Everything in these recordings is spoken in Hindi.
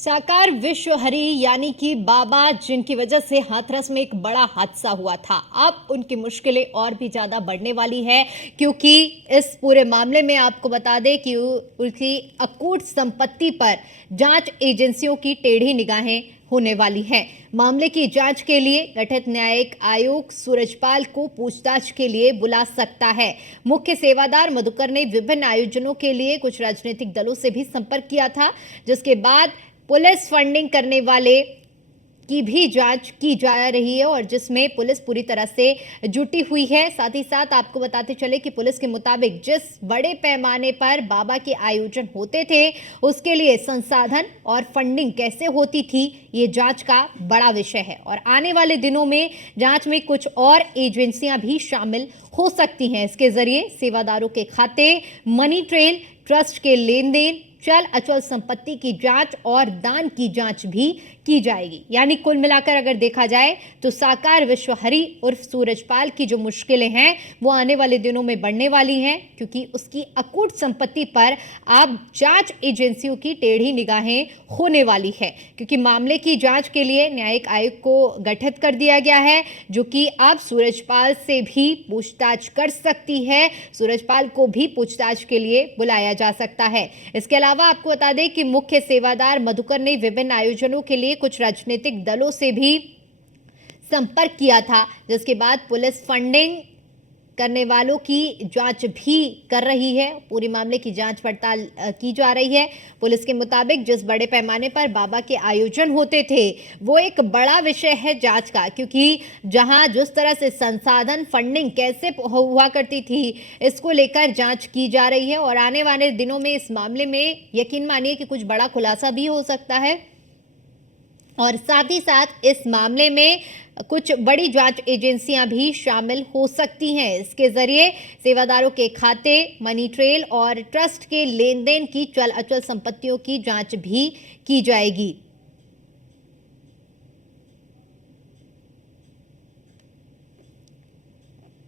साकार विश्वहरि यानी कि बाबा जिनकी वजह से हाथरस में एक बड़ा हादसा हुआ था, अब उनकी मुश्किलें और भी ज्यादा बढ़ने वाली है क्योंकि इस पूरे मामले में आपको बता दें कि उनकी अकूट संपत्ति पर जांच एजेंसियों की टेढ़ी निगाहें होने वाली हैं। मामले की जांच के लिए गठित न्यायिक आयोग सूरजपाल को पूछताछ के लिए बुला सकता है। मुख्य सेवादार मधुकर ने विभिन्न आयोजनों के लिए कुछ राजनीतिक दलों से भी संपर्क किया था, जिसके बाद पुलिस फंडिंग करने वाले की भी जांच की जा रही है और जिसमें पुलिस पूरी तरह से जुटी हुई है। साथ ही साथ आपको बताते चले कि पुलिस के मुताबिक जिस बड़े पैमाने पर बाबा के आयोजन होते थे उसके लिए संसाधन और फंडिंग कैसे होती थी, ये जांच का बड़ा विषय है और आने वाले दिनों में जांच में कुछ और एजेंसियां भी शामिल हो सकती हैं। इसके जरिए सेवादारों के खाते, मनी ट्रेल, ट्रस्ट के लेन देन, चल अचल संपत्ति की जांच और दान की जांच भी की जाएगी। यानी कुल मिलाकर अगर देखा जाए तो साकार विश्वहरि उर्फ सूरजपाल की जो मुश्किलें हैं वो आने वाले दिनों में बढ़ने वाली हैं क्योंकि उसकी अकूट संपत्ति पर अब जांच एजेंसियों की टेढ़ी निगाहें होने वाली है क्योंकि मामले की जांच के लिए न्यायिक आयोग को गठित कर दिया गया है जो कि अब सूरजपाल से भी पूछताछ कर सकती है। सूरजपाल को भी पूछताछ के लिए बुलाया जा सकता है। इसके अलावा आपको बता दें कि मुख्य सेवादार मधुकर ने विभिन्न आयोजनों के लिए कुछ राजनीतिक दलों से भी संपर्क किया था, जिसके बाद पुलिस फंडिंग करने वालों की जांच भी कर रही है। पूरी मामले की जांच पड़ताल की जा रही है। पुलिस के मुताबिक जिस बड़े पैमाने पर बाबा के आयोजन होते थे वो एक बड़ा विषय है जांच का क्योंकि जहां जिस तरह से संसाधन फंडिंग कैसे हुआ करती थी इसको लेकर जांच की जा रही है और आने वाले दिनों में इस मामले में यकीन मानिए कि कुछ बड़ा खुलासा भी हो सकता है और साथ ही साथ इस मामले में कुछ बड़ी जांच एजेंसियां भी शामिल हो सकती हैं। इसके जरिए सेवादारों के खाते, मनी ट्रेल और ट्रस्ट के लेन देन की चल अचल संपत्तियों की जांच भी की जाएगी।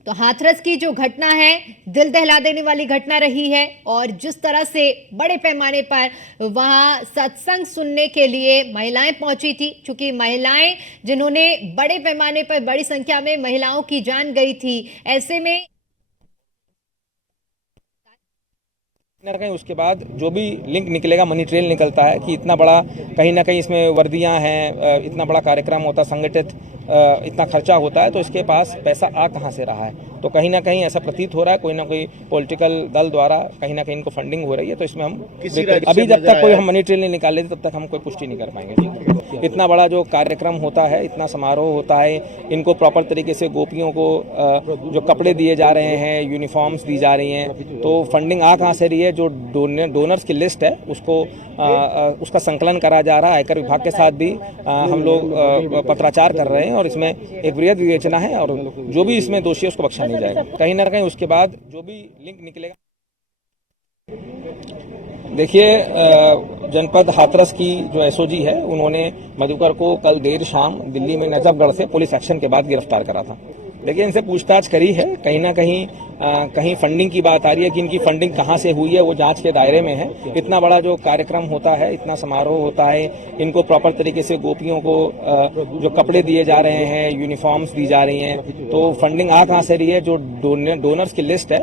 तो हाथरस की जो घटना है दिल दहला देने वाली घटना रही है और जिस तरह से बड़े पैमाने पर वहां सत्संग सुनने के लिए महिलाएं पहुंची थी, चूंकि महिलाएं जिन्होंने बड़े पैमाने पर बड़ी संख्या में महिलाओं की जान गई थी, ऐसे में कहीं उसके बाद जो भी लिंक निकलेगा, मनी ट्रेल निकलता है कि इतना बड़ा कहीं ना कहीं इसमें वर्दियां हैं, इतना बड़ा कार्यक्रम होता, संगठित इतना खर्चा होता है, तो इसके पास पैसा आ कहां से रहा है। तो कहीं ना कहीं ऐसा प्रतीत हो रहा है कोई ना कोई पॉलिटिकल दल द्वारा कहीं ना कहीं इनको फंडिंग हो रही है। तो इसमें हम अभी जब तक कोई हम मनी ट्रेल नहीं निकाल लेते तब तक हम कोई पुष्टि नहीं कर पाएंगे। इतना बड़ा जो कार्यक्रम होता है, इतना समारोह होता है, इनको प्रॉपर तरीके से गोपियों को जो कपड़े दिए जा रहे हैं, यूनिफॉर्म्स दी जा रही हैं, तो फंडिंग आ कहाँ से रही है, जो डोनर्स की लिस्ट है उसका संकलन करा जा रहा है। आयकर विभाग के साथ भी हम लोग पत्राचार कर रहे हैं और इसमें एक वृहद विवेचना है और जो भी इसमें दोषी है उसको बख्शा नहीं जाएगा। कहीं ना कहीं उसके बाद जो भी लिंक निकलेगा, देखिए जनपद हाथरस की जो एसओजी है उन्होंने मधुकर को कल देर शाम दिल्ली में नजफगढ़ से पुलिस एक्शन के बाद गिरफ्तार करा था। देखिए इनसे पूछताछ करी है, कहीं ना कहीं फंडिंग की बात आ रही है कि इनकी फंडिंग कहां से हुई है वो जांच के दायरे में है। इतना बड़ा जो कार्यक्रम होता है, इतना समारोह होता है, इनको प्रॉपर तरीके से गोपियों को जो कपड़े दिए जा रहे हैं, यूनिफॉर्म्स दी जा रही हैं, तो फंडिंग आ कहां से रही है, जो डोनर्स की लिस्ट है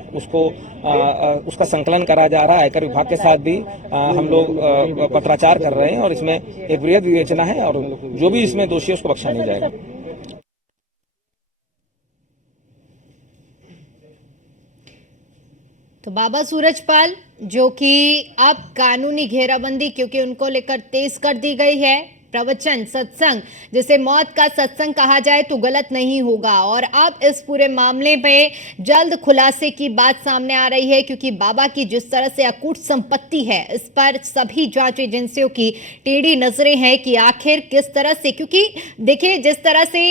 उसका संकलन करा जा रहा है। आयकर विभाग के साथ भी हम लोग पत्राचार कर रहे हैं और इसमें एक वृहद विवेचना है और जो भी इसमें दोषी है उसको बख्शा नहीं जाएगा। तो बाबा सूरजपाल जो कि अब कानूनी घेराबंदी क्योंकि उनको लेकर तेज कर दी गई है, प्रवचन सत्संग जिसे मौत का सत्संग कहा जाए तो गलत नहीं होगा और अब इस पूरे मामले में जल्द खुलासे की बात सामने आ रही है क्योंकि बाबा की जिस तरह से अकूट संपत्ति है इस पर सभी जांच एजेंसियों की टेढ़ी नजरें हैं कि आखिर किस तरह से, क्योंकि देखिए जिस तरह से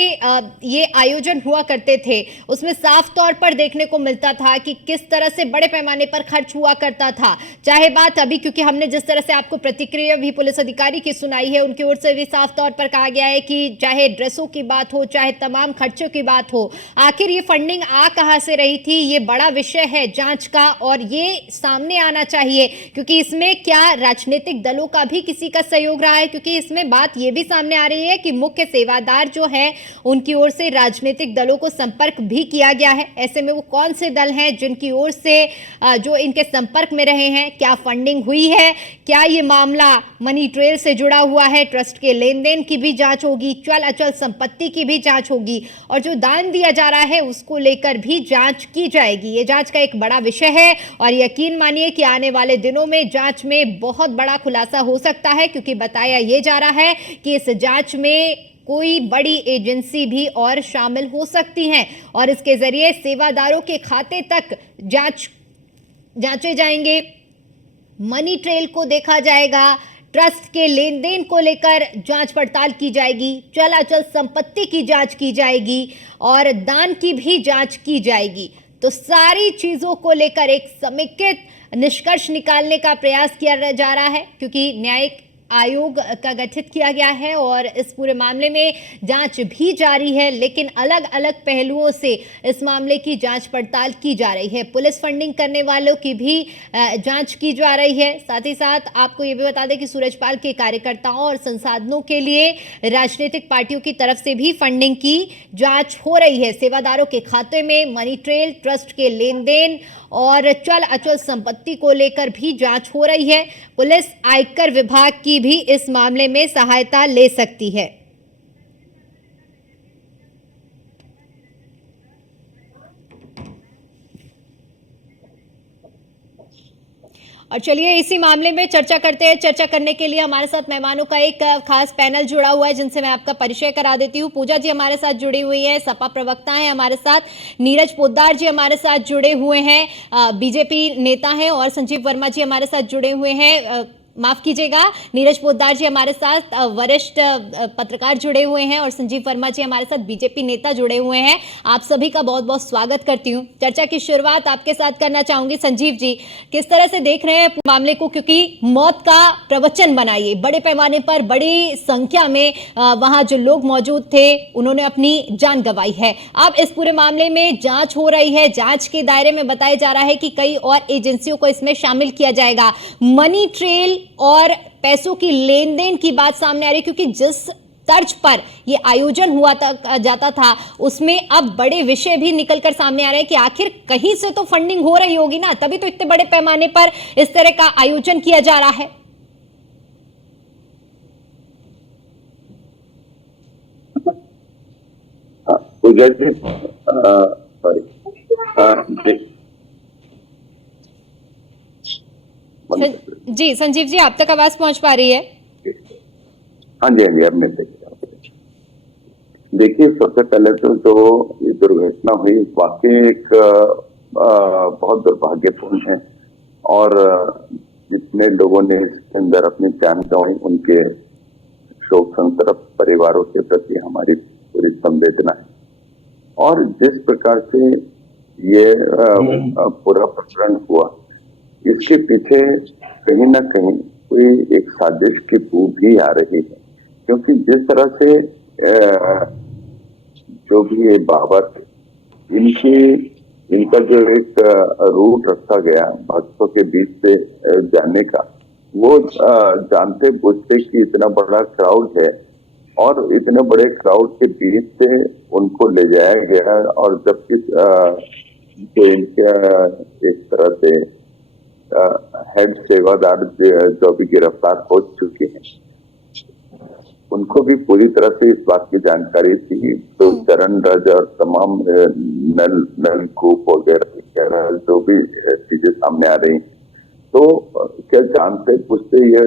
ये आयोजन हुआ करते थे उसमें साफ तौर पर देखने को मिलता था कि किस तरह से बड़े पैमाने पर खर्च हुआ करता था। चाहे बात अभी क्योंकि हमने जिस तरह से आपको प्रतिक्रिया भी पुलिस अधिकारी की सुनाई है, उनकी ओर से से भी साफ तौर पर कहा गया है कि चाहे ड्रेसों की बात हो, चाहे तमाम खर्चों की बात हो, आखिर ये फंडिंग आ कहां से रही थी, ये बड़ा विषय है जांच का और ये सामने आना चाहिए, क्योंकि इसमें क्या राजनीतिक दलों का भी किसी का सहयोग रहा है, क्योंकि इसमें बात ये भी सामने आ रही है कि मुख्य सेवादार जो है उनकी ओर से राजनीतिक दलों को संपर्क भी किया गया है। ऐसे में वो कौन से दल हैं जिनकी ओर से जो इनके संपर्क में रहे हैं, क्या फंडिंग हुई है, क्या ये मामला मनी ट्रेल से जुड़ा हुआ है, ट्रस्ट के लेन देन की भी जांच होगी, चल अचल संपत्ति की भी जांच होगी और जो दान दिया जा रहा है उसको लेकर भी जांच की जाएगी। ये जांच का एक बड़ा विषय है और यकीन मानिए कि आने वाले दिनों में जांच में बहुत बड़ा खुलासा हो सकता है, क्योंकि बताया ये जा रहा है कि इस जांच में कोई बड़ी एजेंसी भी और शामिल हो सकती हैं और इसके जरिए सेवादारों के खाते तक जांचे जाएंगे, मनी ट्रेल को देखा जाएगा, ट्रस्ट के लेन देन को लेकर जांच पड़ताल की जाएगी, चल अचल संपत्ति की जांच की जाएगी और दान की भी जांच की जाएगी। तो सारी चीजों को लेकर एक समेकित निष्कर्ष निकालने का प्रयास किया जा रहा है, क्योंकि न्यायिक आयोग का गठित किया गया है और इस पूरे मामले में जांच भी जारी है, लेकिन अलग अलग पहलुओं से इस मामले की जांच पड़ताल की जा रही है। पुलिस फंडिंग करने वालों की भी जांच की जा रही है। साथ ही साथ आपको ये भी बता दें कि सूरजपाल के कार्यकर्ताओं और संसाधनों के लिए राजनीतिक पार्टियों की तरफ से भी फंडिंग की जांच हो रही है। सेवादारों के खाते में मनी ट्रेल, ट्रस्ट के लेन देन और चल अचल संपत्ति को लेकर भी जांच हो रही है। पुलिस आयकर विभाग की भी इस मामले में सहायता ले सकती है। और चलिए इसी मामले में चर्चा करते हैं। चर्चा करने के लिए हमारे साथ मेहमानों का एक खास पैनल जुड़ा हुआ है, जिनसे मैं आपका परिचय करा देती हूँ। पूजा जी हमारे साथ जुड़ी हुई है, सपा प्रवक्ता हैं हमारे साथ, नीरज पोद्दार जी हमारे साथ जुड़े हुए हैं, बीजेपी नेता हैं, और संजीव वर्मा जी हमारे साथ जुड़े हुए हैं, माफ कीजिएगा, नीरज पोद्दार जी हमारे साथ वरिष्ठ पत्रकार जुड़े हुए हैं और संजीव वर्मा जी हमारे साथ बीजेपी नेता जुड़े हुए हैं। आप सभी का बहुत बहुत स्वागत करती हूं। चर्चा की शुरुआत आपके साथ करना चाहूंगी। संजीव जी, किस तरह से देख रहे हैं मामले को, क्योंकि मौत का प्रवचन बनाइए बड़े पैमाने पर, बड़ी संख्या में वहां जो लोग मौजूद थे उन्होंने अपनी जान गंवाई है। अब इस पूरे मामले में जांच हो रही है, जांच के दायरे में बताया जा रहा है कि कई और एजेंसियों को इसमें शामिल किया जाएगा। मनी ट्रेल और पैसों की लेन देन की बात सामने आ रही है, क्योंकि जिस तर्ज पर ये आयोजन हुआ जाता था उसमें अब बड़े विषय भी निकलकर सामने आ रहे हैं कि आखिर कहीं से तो फंडिंग हो रही होगी ना, तभी तो इतने बड़े पैमाने पर इस तरह का आयोजन किया जा रहा है। जी संजीव जी, आप तक आवाज पहुंच पा रही है? हाँ जी, अब मैं देखिए, सबसे पहले तो जो ये दुर्घटना हुई वाकई एक बहुत दुर्भाग्यपूर्ण है और जितने लोगों ने इसके अंदर अपनी जान गंवाई उनके शोक संतप्त परिवारों के प्रति हमारी पूरी संवेदना है। और जिस प्रकार से ये पूरा प्रकरण हुआ, इसके पीछे कहीं ना कहीं कोई एक साजिश की बू भी आ रही है, क्योंकि जिस तरह से जो भी ये बाबा थे, इनका जो एक रूट रखा गया भक्तों के बीच से जाने का, वो जानते बुझते कि इतना बड़ा क्राउड है और इतने बड़े क्राउड के बीच से उनको ले जाया गया, और जबकि जो इनका एक तरह से हेड सेवादार जो भी गिरफ्तार हो चुके हैं, उनको भी पूरी तरह से इस बात की जानकारी थी। तो चरण रज और तमाम नलकूप वगैरह जो भी चीजें सामने आ रही, तो क्या जानते पूछते ये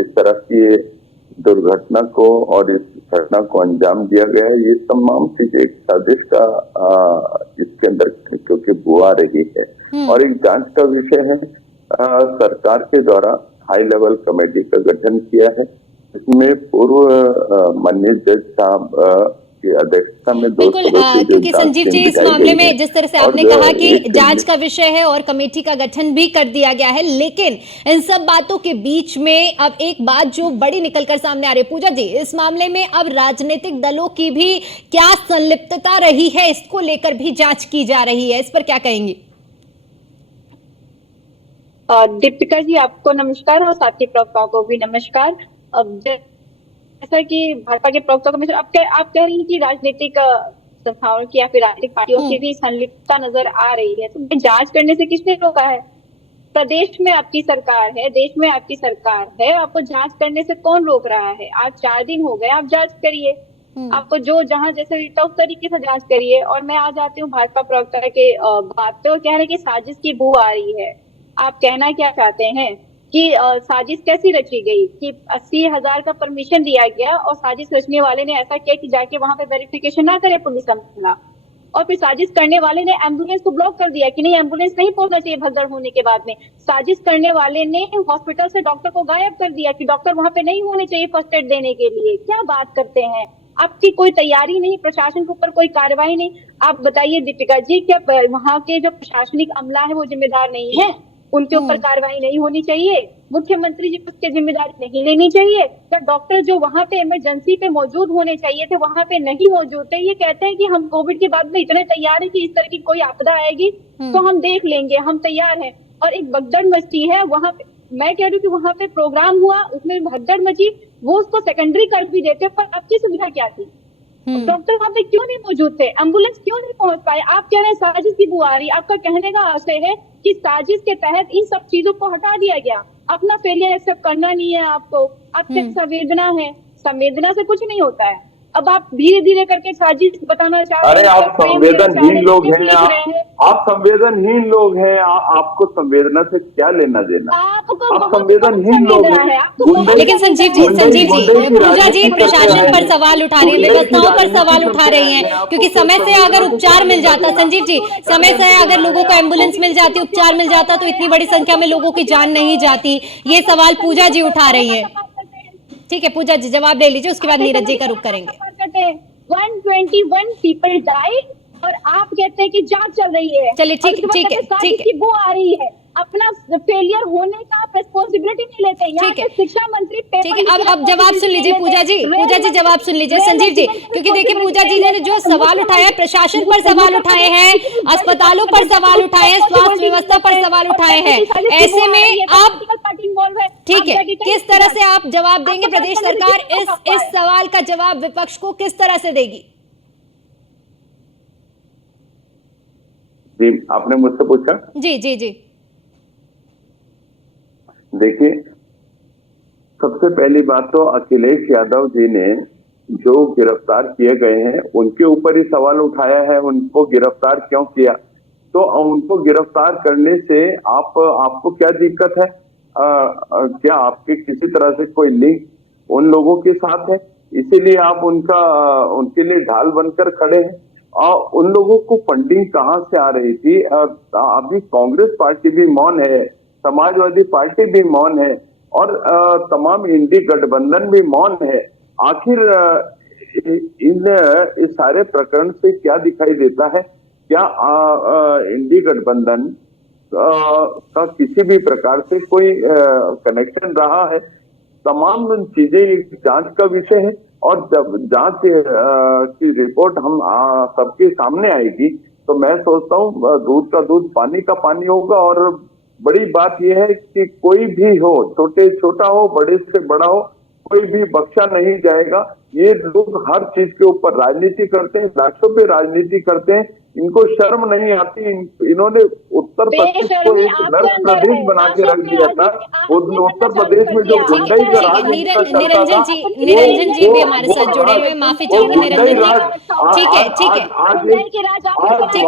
इस तरह की दुर्घटना को और इस घटना को अंजाम दिया गया है। ये तमाम चीजें एक साजिश का इसके अंदर क्योंकि बुआ रही है और एक जांच का विषय है। सरकार के द्वारा हाई लेवल कमेटी का गठन किया है, इसमें पूर्व माननीय जज साहब की अध्यक्षता में 2 बिल्कुल सदस्यीय जो क्योंकि जांच संजीव टीम जी इस बिठाई मामले गई है में जिस तरह से और आपने कहा कि एक जांच का विषय है और कमेटी का गठन भी कर दिया गया है, लेकिन इन सब बातों के बीच में अब एक बात जो बड़ी निकलकर सामने आ रही है, पूजा जी, इस मामले में अब राजनीतिक दलों की भी क्या संलिप्तता रही है, इसको लेकर भी जांच की जा रही है, इस पर क्या कहेंगी? दीपिका जी, आपको नमस्कार और साथी प्रवक्ताओं को भी नमस्कार। अब जैसा कि भाजपा के प्रवक्ता को आप कह रही हैं कि राजनीतिक संस्थाओं की या फिर राजनीतिक पार्टियों की भी संलिप्तता नजर आ रही है, तो जांच करने से किसने रोका है? प्रदेश में आपकी सरकार है, देश में आपकी सरकार है, आपको जांच करने से कौन रोक रहा है? आज 4 दिन हो गए, आप जांच करिए। आपको जो जहां जैसे लगता है उस तरीके से जांच करिए। और मैं आ जाती हूँ भाजपा प्रवक्ता के बात पे, और कह रहे हैं कि साजिश की बू आ रही है। आप कहना क्या चाहते हैं कि साजिश कैसी रची गई कि 80,000 का परमिशन दिया गया और साजिश रचने वाले ने ऐसा किया कि जाके वहां पे वेरिफिकेशन ना करे पुलिस का मामला, और फिर साजिश करने वाले ने एम्बुलेंस को ब्लॉक कर दिया कि नहीं, एम्बुलेंस नहीं पहुंचना चाहिए भगदड़ होने के बाद में। साजिश करने वाले ने हॉस्पिटल से डॉक्टर को गायब कर दिया कि डॉक्टर वहां पे नहीं होने चाहिए फर्स्ट एड देने के लिए। क्या बात करते हैं? आपकी कोई तैयारी नहीं, प्रशासन के ऊपर कोई कार्रवाई नहीं। आप बताइए दीपिका जी, क्या वहां के जो प्रशासनिक अमला है वो जिम्मेदार नहीं है? उनके ऊपर कार्रवाई नहीं होनी चाहिए? मुख्यमंत्री जी उसकी जिम्मेदारी नहीं लेनी चाहिए? क्या डॉक्टर जो वहां पे इमरजेंसी पे मौजूद होने चाहिए थे वहां पे नहीं मौजूद थे? ये कहते हैं कि हम कोविड के बाद में इतने तैयार हैं कि इस तरह की कोई आपदा आएगी तो हम देख लेंगे, हम तैयार हैं। और एक भगदड़ मची है वहां पे, मैं कह रही हूँ कि वहां पे प्रोग्राम हुआ, उसमें भगदड़ मची, वो उसको सेकेंडरी कर भी देते, पर आपकी सुविधा क्या थी? डॉक्टर वहां पे क्यों नहीं मौजूद थे? एम्बुलेंस क्यों नहीं पहुंच पाए? आप कह रहे हैं साजिश की बुआरी। आपका कहने का आशय है कि साजिश के तहत इन सब चीजों को हटा दिया गया, अपना फेलियर एक्सेप्ट करना नहीं है आपको, आपके संवेदना है, संवेदना से कुछ नहीं होता है। अब आप धीरे धीरे करके साजिश बताना चाह रहे हैं। अरे आप संवेदनहीन लोग हैं, आप संवेदनहीन लोग हैं, आपको संवेदना से क्या लेना देना? आप संवेदनहीन लोग हैं। लेकिन संजीव जी, पूजा जी प्रशासन पर सवाल उठा रही है, व्यवस्थाओं पर सवाल उठा रही हैं, क्योंकि समय से अगर उपचार मिल जाता, संजीव जी, समय से अगर लोगों को एम्बुलेंस मिल जाती, उपचार मिल जाता, तो इतनी बड़ी संख्या में लोगों की जान नहीं जाती। ये सवाल पूजा जी उठा रही है। ठीक है पूजा जी, जवाब ले लीजिए, उसके बाद नीरज जी का रुख करेंगे। 121 पीपल डाइड और आप कहते हैं कि जांच चल रही है। चलिए ठीक है वो आ रही है, अपना फेलियर होने का आप रिस्पॉन्सिबिलिटी नहीं लेते। यहाँ के शिक्षा मंत्री ठीक है, अब जवाब सुन लीजिए पूजा जी जवाब सुन लीजिए संजीव जी, क्योंकि देखिए पूजा जी ने जो सवाल उठाया, प्रशासन पर सवाल उठाए हैं, अस्पतालों पर सवाल उठाए हैं, स्वास्थ्य व्यवस्था पर सवाल उठाए हैं, ऐसे में आप ठीक है किस तरह से आप जवाब देंगे? प्रदेश सरकार इस सवाल का जवाब विपक्ष को किस तरह से देगी? जी, आपने मुझसे पूछा? जी जी जी, देखिए, सबसे पहली बात तो अखिलेश यादव जी ने जो गिरफ्तार किए गए हैं उनके ऊपर ही सवाल उठाया है, उनको गिरफ्तार क्यों किया? तो उनको गिरफ्तार करने से आपको क्या दिक्कत है? क्या आपके किसी तरह से कोई लिंक उन लोगों के साथ है, इसीलिए आप उनके लिए ढाल बनकर खड़े हैं? और उन लोगों को फंडिंग कहां से आ रही थी? अभी कांग्रेस पार्टी भी मौन है, समाजवादी पार्टी भी मौन है, और तमाम इंडी गठबंधन भी मौन है। आखिर इस सारे प्रकरण से क्या दिखाई देता है? क्या इंडी गठबंधन का किसी भी प्रकार से कोई कनेक्शन रहा है? तमाम चीजें एक जांच का विषय है, और जब जांच की रिपोर्ट हम सबके सामने आएगी तो मैं सोचता हूँ दूध का दूध पानी का पानी होगा। और बड़ी बात यह है कि कोई भी हो, छोटा हो, बड़े से बड़ा हो, कोई भी बख्शा नहीं जाएगा। ये लोग हर चीज के ऊपर राजनीति करते हैं, लाशों पे राजनीति करते हैं, इनको शर्म नहीं आती। इन्होंने उत्तर प्रदेश को एक नर्क प्रदेश बना के रख दिया था। उत्तर प्रदेश में जो गुंडाई का राज निरंजन जी भी हमारे साथ जुड़े हुए, माफी चाहूंगी निरंजन जी। ठीक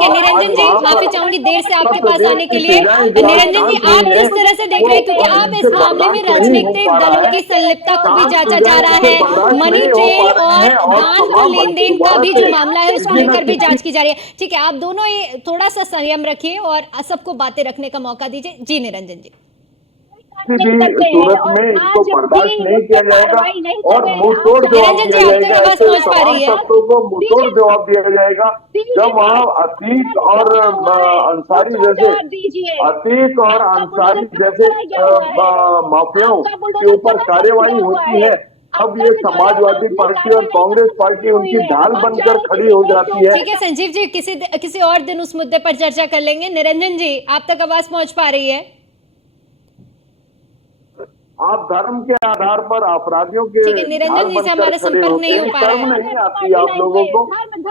है निरंजन जी, माफी चाहूंगी देर से आपके पास आने के लिए। निरंजन जी, आप किस तरह से देख रहे हैं, क्योंकि आप इस मामले में राजनीतिक दलों की संलिप्तता को भी जांचा जा रहा है, मनी ट्रेल और दान और लेन देन का भी जो मामला है उसको लेकर भी जांच की जा रही है। ठीक है, आप दोनों थोड़ा सा संयम रखिए और सबको बातें रखने का मौका दीजिए। जी निरंजन जी, किसी भी सूरत में इनको बर्दाश्त नहीं किया जाएगा और मुंहतोड़ जवाब निरंजन जी, दिया आप तक जाएगा। आवाज ऐसे पहुंच पा तमाम रही है? तत्वों को मुंहतोड़ जवाब दिया जाएगा जब वहाँ अतीक और अंसारी जैसे माफियाओं के ऊपर कार्यवाही होती है, तब ये समाजवादी पार्टी और कांग्रेस पार्टी उनकी ढाल बनकर खड़ी हो जाती है। ठीक है संजीव जी, किसी और दिन उस मुद्दे पर चर्चा कर लेंगे। निरंजन जी, आप तक आवाज पहुंच पा रही है? आप धर्म के आधार पर अपराधियों के ठीक है, निरंजन ढाल जी से बनकर हमारा खड़े संपर्क होते नहीं हैं। हो पा रहा शर्म है। नहीं आती आप लोगों को?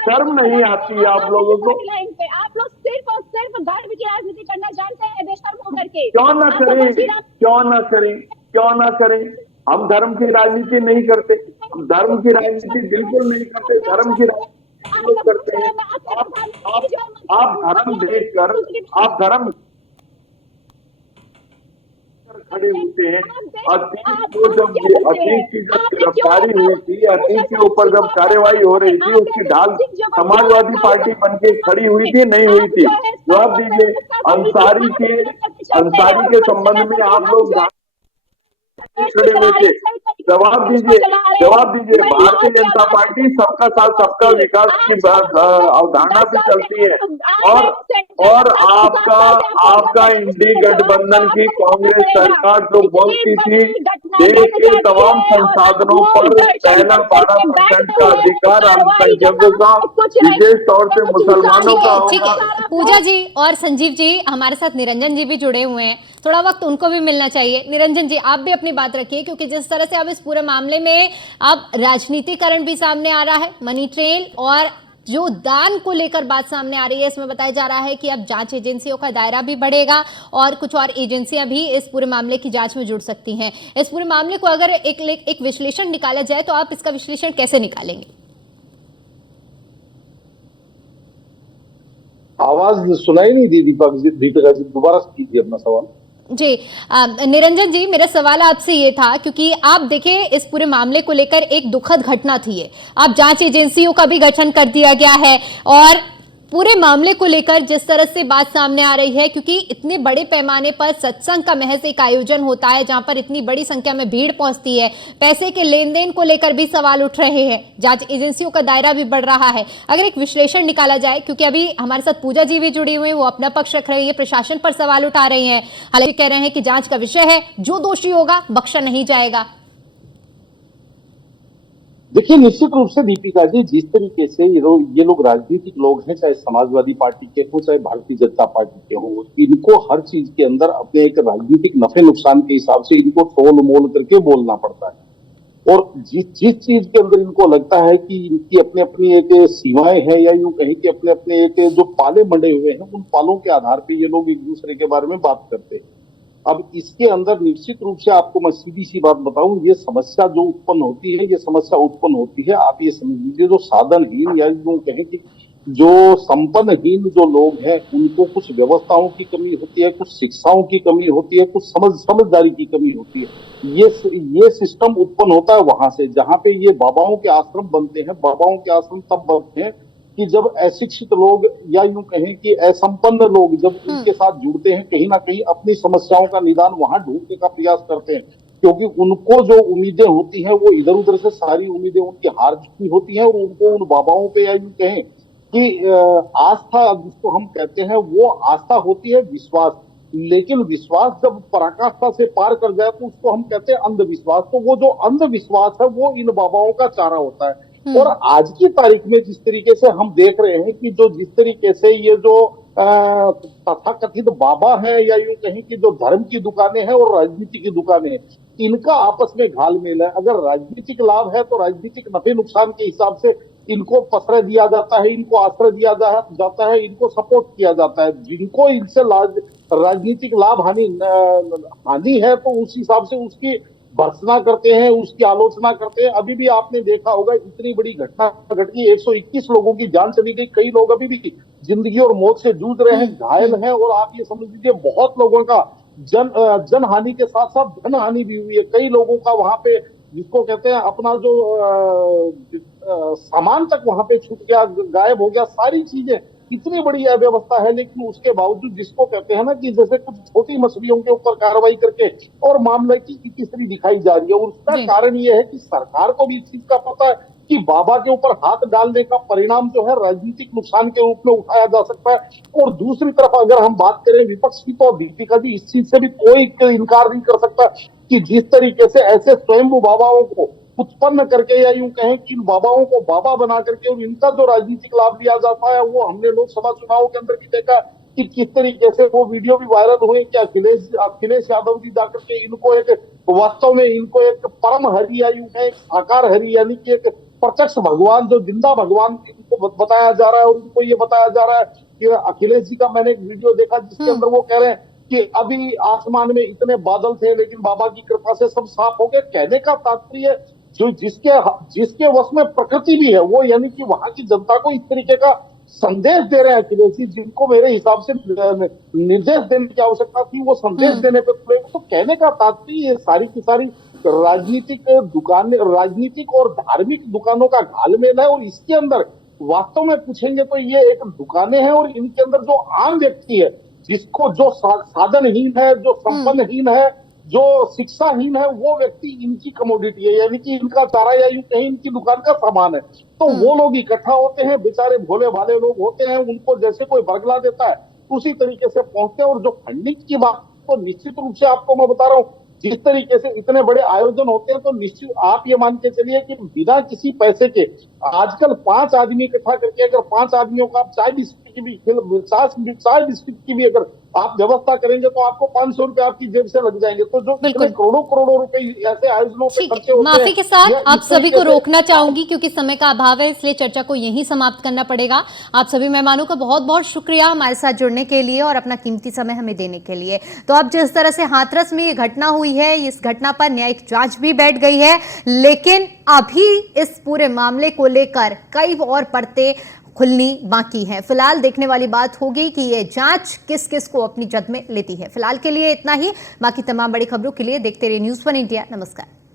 शर्म नहीं आती आप लोगों को? आप लोग सिर्फ और सिर्फ धर्म की राजनीति करना जानते हैं बेशर्म होकर के। क्यों ना करें, क्यों ना करें, क्यों ना करें? हम धर्म की राजनीति नहीं करते, हम धर्म की राजनीति बिल्कुल नहीं करते, धर्म की राजनीति लोग करते हैं। आप धर्म देखकर आप धर्म खड़े होते हैं। अतीक को जब अतीक की जब गिरफ्तारी हुई थी, अतीक के ऊपर जब कार्यवाही हो रही थी, उसकी ढाल समाजवादी पार्टी बनके खड़ी हुई थी, नहीं हुई थी? जवाब दीजिए। अंसारी के संबंध में आप लोग खड़े हुए थे, जवाब दीजिए, जवाब दीजिए। भारतीय जनता पार्टी सबका साथ सबका विकास की अवधारणा से चलती है और आपका इंडी गठबंधन की कांग्रेस सरकार जो बोलती थी देश के तमाम संसाधनों पर पहला 12% का अधिकार अल्पसंख्यकों का, विशेष तौर से मुसलमानों का ठीक होगा। है, पूजा जी और संजीव जी, हमारे साथ निरंजन जी भी जुड़े हुए हैं, थोड़ा वक्त उनको भी मिलना चाहिए। निरंजन जी, आप भी अपनी बात रखिए, क्योंकि जिस तरह से अब इस पूरे मामले में अब राजनीतिकरण भी सामने आ रहा है, मनी ट्रेल और जो दान को लेकर बात सामने आ रही है, इसमें बताया जा रहा है कि अब जांच एजेंसियों का दायरा भी बढ़ेगा और कुछ और एजेंसियां भी इस पूरे मामले की जांच में जुड़ सकती हैं। इस पूरे मामले को अगर एक विश्लेषण निकाला जाए तो आप इसका विश्लेषण कैसे निकालेंगे? आवाज सुनाई नहीं दी दीपिका जी, दोबारा कीजिए अपना सवाल। जी, निरंजन जी, मेरा सवाल आपसे ये था, क्योंकि आप देखिए इस पूरे मामले को लेकर एक दुखद घटना थी ये, अब जांच एजेंसियों का भी गठन कर दिया गया है और पूरे मामले को लेकर जिस तरह से बात सामने आ रही है, क्योंकि इतने बड़े पैमाने पर सत्संग का महज एक आयोजन होता है जहां पर इतनी बड़ी संख्या में भीड़ पहुंचती है, पैसे के लेन देन को लेकर भी सवाल उठ रहे हैं, जांच एजेंसियों का दायरा भी बढ़ रहा है। अगर एक विश्लेषण निकाला जाए, क्योंकि अभी हमारे साथ पूजा जी भी जुड़ी हुई है, वो अपना पक्ष रख रही है, प्रशासन पर सवाल उठा रही है, हालांकि कह रहे हैं कि जांच का विषय है, जो दोषी होगा बख्शा नहीं जाएगा। देखिए, निश्चित रूप से दीपिका जी, जिस तरीके से ये लोग राजनीतिक लोग हैं, चाहे समाजवादी पार्टी के हो चाहे भारतीय जनता पार्टी के हो, इनको हर चीज के अंदर अपने एक राजनीतिक नफे नुकसान के हिसाब से इनको तोल मोल करके बोलना पड़ता है। और जिस चीज के अंदर इनको लगता है कि इनकी अपनी अपनी एक सीमाएं हैं, या यूं कहें कि अपने अपने एक जो पाले मंडे हुए हैं, उन पालों के आधार पर ये लोग एक दूसरे के बारे में बात करते हैं। अब इसके अंदर निश्चित रूप से आपको मैं सीधी सी बात बताऊं, ये समस्या जो उत्पन्न होती है, ये समस्या उत्पन्न होती है, आप ये समझ लीजिए, जो साधनहीन या यूं कहें कि जो संपन्नहीन जो लोग हैं, उनको कुछ व्यवस्थाओं की कमी होती है, कुछ शिक्षाओं की कमी होती है, कुछ समझदारी की कमी होती है। ये सिस्टम उत्पन्न होता है वहां से, जहां पे ये बाबाओं के आश्रम बनते हैं। बाबाओं के आश्रम तब बनते हैं कि जब अशिक्षित लोग या यूं कहें कि असंपन्न लोग जब उनके साथ जुड़ते हैं, कहीं ना कहीं अपनी समस्याओं का निदान वहां ढूंढने का प्रयास करते हैं, क्योंकि उनको जो उम्मीदें होती हैं वो इधर उधर से सारी उम्मीदें उनकी हार चुकी होती हैं, और उनको उन बाबाओं पे या यूं कहें कि आस्था जिसको हम कहते हैं, वो आस्था होती है विश्वास। लेकिन विश्वास जब पराकाष्ठा से पार कर जाए तो उसको हम कहते हैं अंधविश्वास। तो वो जो अंधविश्वास है वो इन बाबाओं का चारा होता है। और आज की तारीख में जिस तरीके से हम देख रहे हैं कि जो जिस तरीके से ये जो तथाकथित बाबा है, या यूं कहें कि जो धर्म की दुकानें हैं और राजनीति की दुकानें हैं, इनका आपस में घालमेल है। अगर राजनीतिक लाभ है तो राजनीतिक नफे नुकसान के हिसाब से इनको पसरा दिया जाता है, इनको आश्रय दिया जाता है, इनको सपोर्ट किया जाता है। जिनको इनसे राजनीतिक लाभ हानि है तो उस हिसाब से उसकी भर्त्सना करते हैं, उसकी आलोचना करते हैं। अभी भी आपने देखा होगा, इतनी बड़ी घटना घट गई, 121 लोगों की जान चली गई, कई लोग अभी भी जिंदगी और मौत से जूझ रहे हैं, घायल हैं, और आप ये समझ लीजिए बहुत लोगों का जन हानि के साथ साथ धन हानि भी हुई है। कई लोगों का वहां पे जिसको कहते हैं अपना जो सामान तक वहां पे छूट गया, गायब हो गया, सारी चीजें इतनी बड़ी अव्यवस्था है, लेकिन उसके बावजूद जिसको कहते हैं ना कि जैसे कुछ छोटी मछलियों के ऊपर कार्रवाई करके और मामले की तीसरी दिखाई जा रही है। और उसका जी। कारण ये है कि सरकार को भी इस चीज का पता है कि बाबा के ऊपर हाथ डालने का परिणाम जो है राजनीतिक नुकसान के रूप में उठाया जा सकता है। और दूसरी तरफ अगर हम बात करें विपक्ष की, तो दीपिका जी इस चीज से भी कोई इनकार नहीं कर सकता कि जिस तरीके से ऐसे स्वयंभू बाबाओं को उत्पन्न करके, या यूं कहें कि इन बाबाओं को बाबा बना करके और इनका जो राजनीतिक लाभ लिया जाता है, वो हमने लोकसभा चुनाव के अंदर भी देखा कि किस तरीके से वो वीडियो भी वायरल हुए कि अखिलेश यादव जी जाकर के इनको एक, वास्तव में इनको एक परम हरि, या यूं कहें साकार हरि, यानी कि एक प्रत्यक्ष भगवान, जो जिंदा भगवान इनको बताया जा रहा है। और उनको ये बताया जा रहा है कि अखिलेश जी का मैंने एक वीडियो देखा जिसके अंदर वो कह रहे हैं कि अभी आसमान में इतने बादल थे लेकिन बाबा की कृपा से सब साफ हो गए। कहने का तात्पर्य जो जिसके वश में प्रकृति भी है, वो यानी कि वहां की जनता को इस तरीके का संदेश दे रहे हैं अखिलेश जी, जिनको मेरे हिसाब से निर्देश देने की आवश्यकता थी, वो संदेश देने पर तुले। तो कहने का तात्पर्य ये सारी की सारी राजनीतिक और धार्मिक दुकानों का घालमेल है। और इसके अंदर वास्तव में पूछेंगे तो ये एक दुकानें हैं, और इनके अंदर जो आम व्यक्ति है, जिसको जो साधनहीन है, जो संपन्नहीन है, जो शिक्षाहीन है, वो व्यक्ति इनकी कमोडिटी है, यानी कि इनका चारा, या यूं कहीं इनकी दुकान का सामान है। तो वो लोग इकट्ठा होते हैं, बेचारे भोले भाले लोग होते हैं, उनको जैसे कोई बरगला देता है उसी तरीके से पहुंचते हैं। और जो फंडिंग की बात, तो निश्चित रूप से आपको मैं बता रहा हूँ, जिस तरीके से इतने बड़े आयोजन होते हैं, तो निश्चित आप ये मान के चलिए कि बिना किसी पैसे के आजकल 5 आदमी इकट्ठा करके अगर 5 आदमियों का आप चाय बिस्किट की भी अगर आप व्यवस्था करेंगे तो आपको 500 रुपए आपकी जेब से लग जाएंगे। तो जो बिल्कुल। करोड़ों रुपए ऐसे आयोजनों पे ठीक खर्चे है, होते हैं। माफी के साथ यह आप इस सभी को तरीके से- रोकना चाहूंगी क्योंकि समय का अभाव है, इसलिए चर्चा को यहीं समाप्त करना पड़ेगा। आप सभी मेहमानों का बहुत बहुत शुक्रिया हमारे साथ जुड़ने के लिए और अपना कीमती समय हमें देने के लिए। तो अब जिस तरह से हाथरस में ये घटना हुई है, इस घटना पर न्यायिक जांच भी बैठ गई है, लेकिन अभी इस पूरे मामले को लेकर कई और परतें खुलनी बाकी है। फिलहाल देखने वाली बात होगी कि ये जांच किस किस को अपनी जद में लेती है। फिलहाल के लिए इतना ही। बाकी तमाम बड़ी खबरों के लिए देखते रहिए न्यूज़ 1 इंडिया। नमस्कार।